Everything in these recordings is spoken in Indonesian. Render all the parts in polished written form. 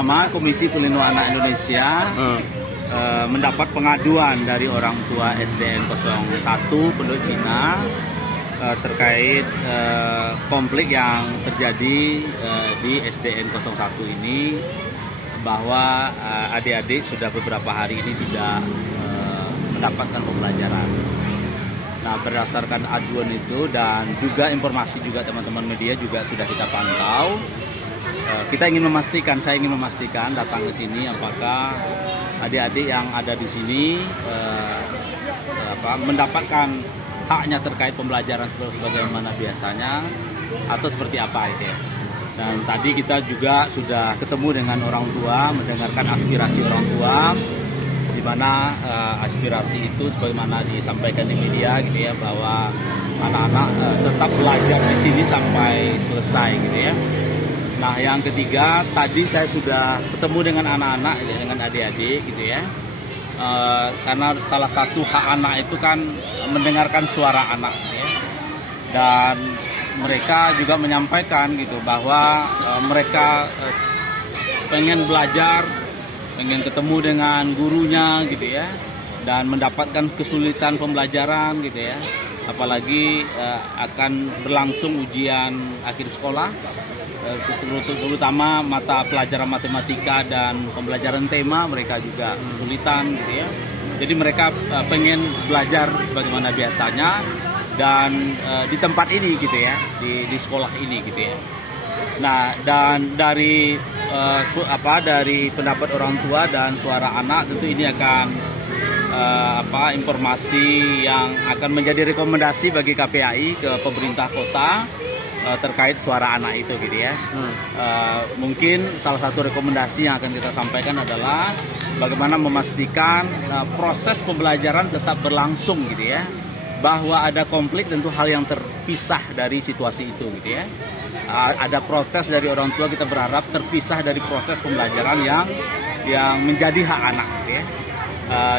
pertama Komisi Perlindungan Anak Indonesia mendapat pengaduan dari orang tua SDN 01 Pondok Cina terkait konflik yang terjadi di SDN 01 ini, bahwa adik-adik sudah beberapa hari ini tidak mendapatkan pembelajaran. Nah, berdasarkan aduan itu dan juga informasi juga teman-teman media juga sudah kita pantau, saya ingin memastikan datang ke sini apakah adik-adik yang ada di sini mendapatkan haknya terkait pembelajaran sebagaimana biasanya atau seperti apa itu ya. Dan tadi kita juga sudah ketemu dengan orang tua, mendengarkan aspirasi orang tua, di mana aspirasi itu sebagaimana disampaikan di media gitu ya, bahwa anak-anak tetap belajar di sini sampai selesai gitu ya. Nah, yang ketiga, tadi saya sudah ketemu dengan anak-anak, dengan adik-adik gitu ya. Karena salah satu hak anak itu kan mendengarkan suara anak ya. Dan mereka juga menyampaikan gitu bahwa mereka pengen belajar, pengen ketemu dengan gurunya gitu ya, dan mendapatkan kesulitan pembelajaran gitu ya. Apalagi akan berlangsung ujian akhir sekolah, terutama mata pelajaran matematika dan pembelajaran tema mereka juga kesulitan gitu ya. Jadi mereka pengen belajar sebagaimana biasanya dan di tempat ini gitu ya, di sekolah ini gitu ya. Nah, dan dari dari pendapat orang tua dan suara anak, tentu ini akan informasi yang akan menjadi rekomendasi bagi KPAI ke pemerintah kota terkait suara anak itu gitu ya. Mungkin salah satu rekomendasi yang akan kita sampaikan adalah bagaimana memastikan proses pembelajaran tetap berlangsung gitu ya. Bahwa ada konflik tentu hal yang terpisah dari situasi itu gitu ya. Ada protes dari orang tua, kita berharap terpisah dari proses pembelajaran yang menjadi hak anak gitu ya.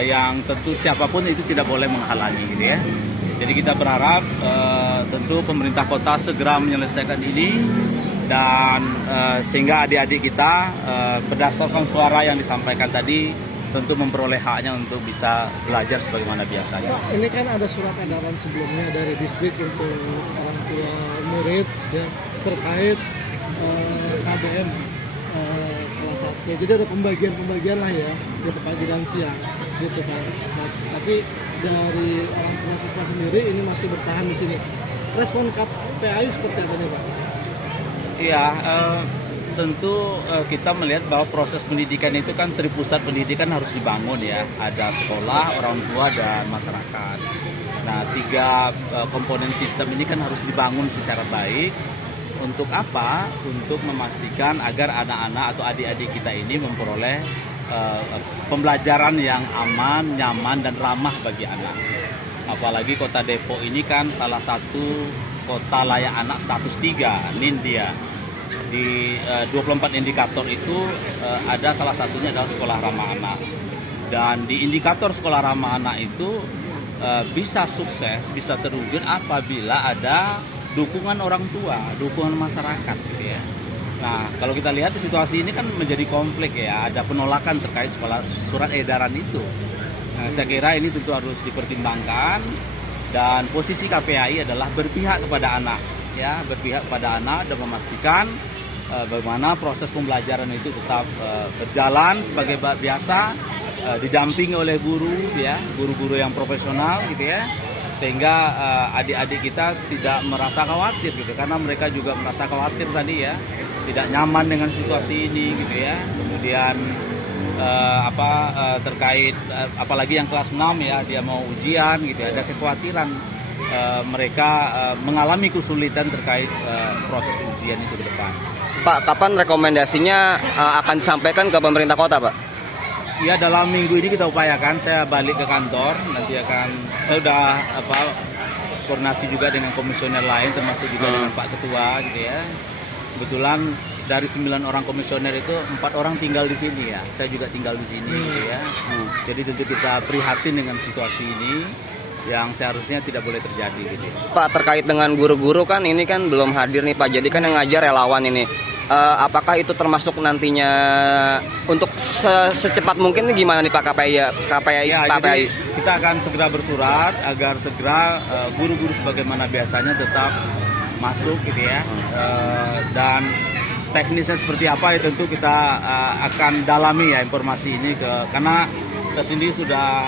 Yang tentu siapapun itu tidak boleh menghalangi gitu ya. Jadi kita berharap tentu pemerintah kota segera menyelesaikan ini dan sehingga adik-adik kita berdasarkan suara yang disampaikan tadi tentu memperoleh haknya untuk bisa belajar sebagaimana biasanya. Nah, ini kan ada surat edaran sebelumnya dari distrik untuk orang tua murid ya, terkait KBM kelas 1. Jadi ada pembagian lah ya, untuk pagi dan siang gitu kan. Nah, tapi dari orang tua siswa sendiri ini masih bertahan di sini. Respon KPAI seperti apa nih Pak? Iya, tentu kita melihat bahwa proses pendidikan itu kan tripusat pendidikan harus dibangun ya. Ada sekolah, orang tua, dan masyarakat. Nah, tiga komponen sistem ini kan harus dibangun secara baik. Untuk apa? Untuk memastikan agar anak-anak atau adik-adik kita ini memperoleh pembelajaran yang aman, nyaman, dan ramah bagi anak. Apalagi Kota Depok ini kan salah satu kota layak anak status 3, Nindya. Di 24 indikator itu ada salah satunya adalah sekolah ramah anak. Dan di indikator sekolah ramah anak itu bisa sukses, bisa terwujud apabila ada dukungan orang tua, dukungan masyarakat gitu ya. Nah, kalau kita lihat di situasi ini kan menjadi konflik ya, ada penolakan terkait surat edaran itu. Nah, saya kira ini tentu harus dipertimbangkan dan posisi KPAI adalah berpihak kepada anak ya, berpihak kepada anak dan memastikan bagaimana proses pembelajaran itu tetap berjalan sebagai biasa, didampingi oleh guru ya, guru-guru yang profesional gitu ya, sehingga adik-adik kita tidak merasa khawatir gitu, karena mereka juga merasa khawatir tadi ya, tidak nyaman dengan situasi ini gitu ya. Kemudian terkait apalagi yang kelas 6 ya, dia mau ujian gitu ya, ada kekhawatiran mereka mengalami kesulitan terkait proses ujian itu ke depan. Pak, kapan rekomendasinya akan disampaikan ke pemerintah kota, Pak? Ya, dalam minggu ini kita upayakan. Saya balik ke kantor, nanti saya sudah koordinasi juga dengan komisioner lain, termasuk juga dengan Pak Ketua gitu ya. Kebetulan dari 9 orang komisioner itu 4 orang tinggal di sini ya. Saya juga tinggal di sini gitu ya. Jadi tentu kita prihatin dengan situasi ini yang seharusnya tidak boleh terjadi gitu. Pak, terkait dengan guru-guru kan ini kan belum hadir nih Pak. Jadi kan yang ngajar relawan ini. apakah itu termasuk nantinya untuk secepat mungkin ini gimana nih Pak KPI? Ya, jadi kita akan segera bersurat agar segera guru-guru sebagaimana biasanya tetap masuk gitu ya. Dan teknisnya seperti apa ya tentu kita akan dalami ya informasi ini karena saya sendiri sudah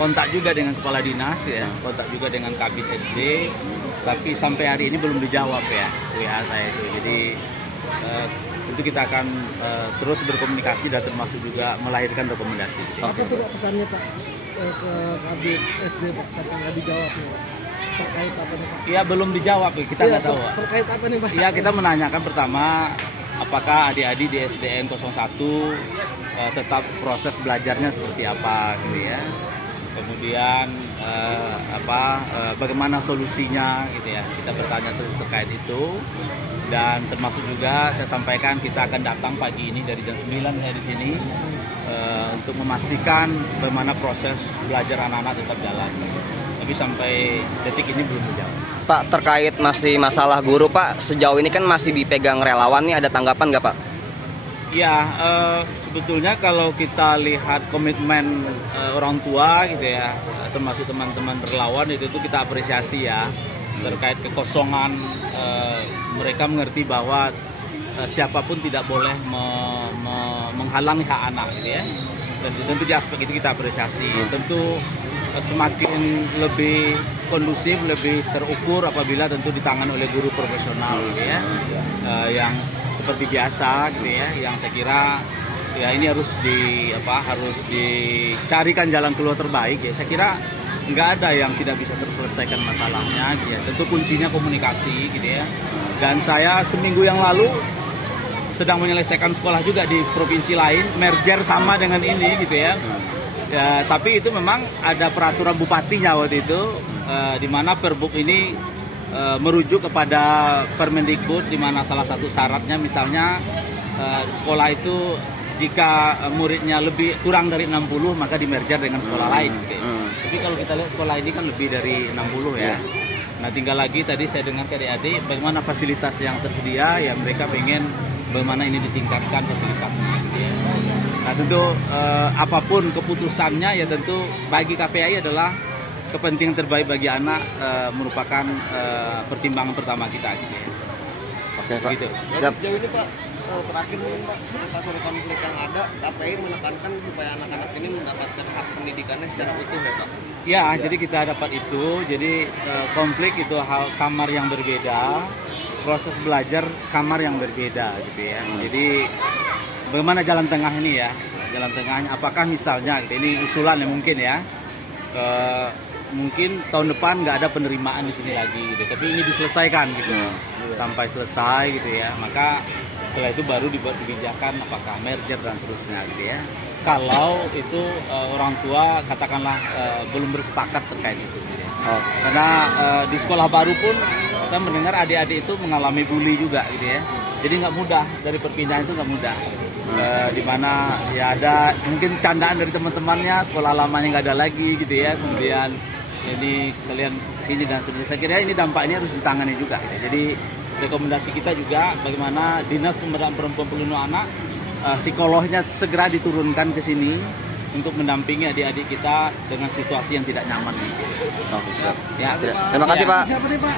kontak juga dengan kepala dinas ya, kontak juga dengan kabit SD, tapi sampai hari ini belum dijawab ya WA saya itu. Jadi tentu kita akan terus berkomunikasi dan termasuk juga melahirkan rekomendasi. Apa tuh Pak pesannya Pak ke kabit SD Pak sampai nggak dijawab nih Pak? Terkait apa nih Pak? Ya belum dijawab, kita nggak tahu. Pak. Terkait apa nih Pak? Ya kita menanyakan pertama apakah adik-adik di SDN 01 tetap proses belajarnya seperti apa gitu ya. Kemudian bagaimana solusinya gitu ya. Kita bertanya terkait itu dan termasuk juga saya sampaikan kita akan datang pagi ini dari jam 9 ya di sini untuk memastikan bagaimana proses belajar anak-anak tetap jalan. Tapi sampai detik ini belum dijawab. Pak, terkait masih masalah guru Pak, sejauh ini kan masih dipegang relawan nih, ada tanggapan nggak Pak? Ya, sebetulnya kalau kita lihat komitmen orang tua gitu ya, termasuk teman-teman relawan itu kita apresiasi ya. Terkait kekosongan, mereka mengerti bahwa siapapun tidak boleh menghalangi hak anak gitu ya. Dan tentu di aspek itu kita apresiasi. Tentu semakin lebih kondusif, lebih terukur apabila tentu ditangani oleh guru profesional gitu ya, yang seperti biasa gitu ya, yang saya kira ya ini harus dicarikan jalan keluar terbaik ya. Saya kira nggak ada yang tidak bisa terselesaikan masalahnya gitu ya. Tentu kuncinya komunikasi gitu ya. Dan saya seminggu yang lalu sedang menyelesaikan sekolah juga di provinsi lain, merger sama dengan ini gitu ya. Ya, tapi itu memang ada peraturan bupatinya waktu itu, di mana Perbuk ini merujuk kepada Permendikbud, di mana salah satu syaratnya misalnya sekolah itu jika muridnya kurang dari 60 maka dimerger dengan sekolah lain. Gitu. Tapi kalau kita lihat sekolah ini kan lebih dari 60 ya. Nah tinggal lagi tadi saya dengar ke adik-adik bagaimana fasilitas yang tersedia, ya mereka pengen bagaimana ini ditingkatkan fasilitasnya. Gitu ya. Nah tentu apapun keputusannya ya tentu bagi KPI adalah kepentingan terbaik bagi anak merupakan pertimbangan pertama kita. Gitu ya. Oke Pak. Gitu. Siap. Sejauh ini Pak, terakhir mungkin Pak, atas konflik yang ada, KPI menekankan supaya anak-anak ini mendapatkan hak pendidikannya secara utuh ya Pak? Ya, jadi kita dapat itu. Jadi konflik itu hal kamar yang berbeda, proses belajar kamar yang berbeda gitu ya. Jadi bagaimana jalan tengah ini ya? Jalan tengahnya apakah misalnya gitu, ini usulan ya mungkin ya. Mungkin tahun depan nggak ada penerimaan di sini lagi gitu, tapi ini diselesaikan gitu sampai selesai gitu ya. Maka setelah itu baru dibuat kebijakan apakah merger dan seterusnya gitu ya. Kalau itu orang tua katakanlah belum bersepakat terkait itu gitu ya. Karena di sekolah baru pun saya mendengar adik-adik itu mengalami bully juga gitu ya. Jadi nggak mudah, dari perpindahan itu nggak mudah. Di mana ya ada mungkin candaan dari teman-temannya, sekolah lamanya nggak ada lagi gitu ya. Kemudian jadi kalian sini dan seterusnya. Saya kira ini dampaknya harus ditangani juga. Gitu. Jadi rekomendasi kita juga bagaimana Dinas Pemberdayaan Perempuan Perlindungan Anak psikolognya segera diturunkan ke sini untuk mendampingi adik-adik kita dengan situasi yang tidak nyaman. Gitu. Oke, siap. Ya, Terima kasih Pak. Siapa nih Pak?